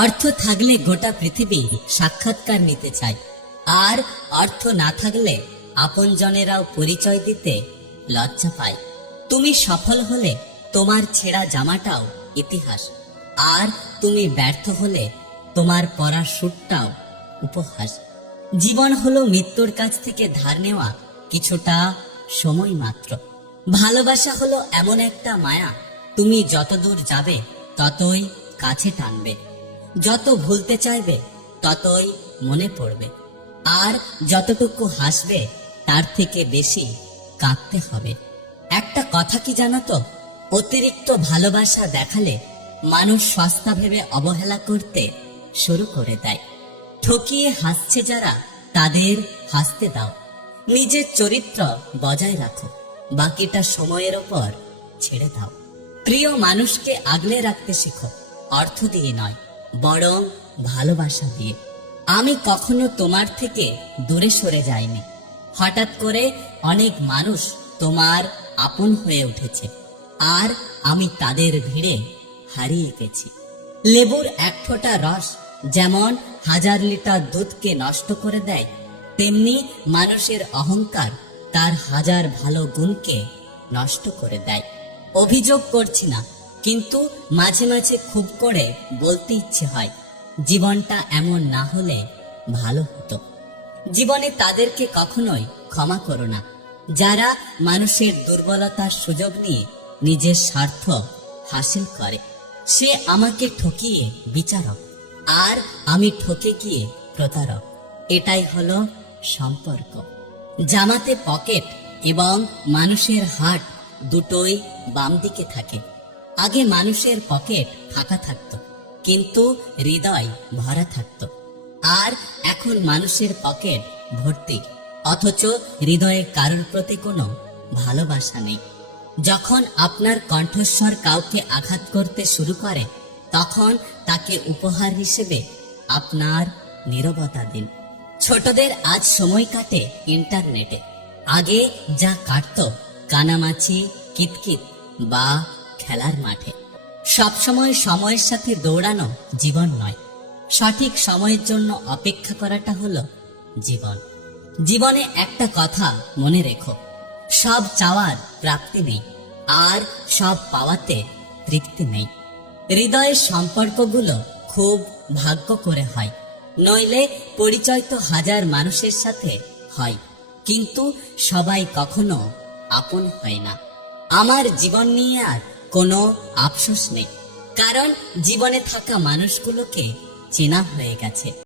অর্থ থাকলে গোটা পৃথিবীর সাক্ষাৎকার নিতে চাই আর অর্থ না থাকলে আপনজনেরাও পরিচয় দিতে লজ্জা পায়। তুমি সফল হলে তোমার ছেঁড়া জামাটাও ইতিহাস। আর তুমি ব্যর্থ হলে তোমার পরা সুটটাও উপহাস। জীবন হলো মৃত্যুর কাছ থেকে ধার নেওয়া কিছুটা সময় মাত্র। ভালোবাসা হলো এমন একটা মায়া। তুমি যতদূর যাবে ততই কাছে টানবে। যত ভুলতে চাইবে, ততই মনে পড়বে। আর যতটুকু হাসবে, তার থেকে বেশি কাঁদতে হবে। একটা কথা কি জানো তো? অতিরিক্ত ভালোবাসা দেখালে মানুষ সস্তা ভেবে অবহেলা করতে শুরু করে দেয়। ঠকিয়ে হাসছে যারা, তাদের হাসতে দাও। নিজের চরিত্র বজায় রাখো। বাকিটা সময়ের ওপর ছেড়ে দাও। প্রিয় মানুষকে আগলে রাখতে শেখো। অর্থ দিয়ে নয়। বরং ভালোবাসা দিয়ে। আমি কখনো তোমার থেকে দূরে সরে যাইনি। হঠাৎ করে অনেক মানুষ তোমার আপন হয়ে উঠেছে। আর আমি তাদের ভিড়ে হারিয়ে গেছি। লেবুর এক ফোঁটা রস যেমন হাজার লিটার দুধকে নষ্ট করে দেয়, তেমনি মানুষের অহংকার তার হাজার ভালো গুণকে নষ্ট করে দেয়। অভিযোগ করছি না কিন্তু মাঝে মাঝে খুব করে বলতে ইচ্ছে হয়, জীবনটা এমন না হলে ভালো হতো। জীবনে তাদেরকে কখনোই ক্ষমা করো না। যারা মানুষের দুর্বলতার সুযোগ নিয়ে নিজের স্বার্থ হাসিল করে, সে আমাকে ঠকিয়ে বিচারক, আর আমি ঠকে গিয়ে প্রতারক। এটাই হলো সম্পর্ক। জামাতে পকেট এবং মানুষের হাট দুটোই বাম দিকে থাকে। আগে মানুষের পকেট ফাঁকা থাকতো, কিন্তু হৃদয় ভরা থাকতো। আর এখন মানুষের পকেট ভর্তি, অথচ হৃদয়ে কারোর প্রতি কোনো ভালোবাসা নেই। যখন আপনার কণ্ঠস্বর কাউকে আঘাত করতে শুরু করে, তখন তাকে উপহার হিসেবে আপনার নীরবতা দিন। ছোটদের আজ সময় কাটে ইন্টারনেটে। আগে যা কাটত, কানামাছি, কিতকিত বা খেলার মাঠে। সবসময় সময়ের সাথে দৌড়ানো জীবন নয়। সঠিক সময়ের জন্য অপেক্ষা করাটা হলো জীবন। জীবনে একটা কথা মনে রেখো, সব চাওয়ার প্রাপ্তি নেই, আর সব পাওয়াতে তৃপ্তি নেই। হৃদয়ের সম্পর্কগুলো খুব ভাগ্য করে হয়, নইলে পরিচয় তো হাজার মানুষের সাথে হয়, কিন্তু সবাই কখনো আপন হয় না। আমার জীবন নিয়ে আর কোনো আফসোস নেই। কারণ জীবনে থাকা মানুষগুলোকে চেনা হয়ে গেছে।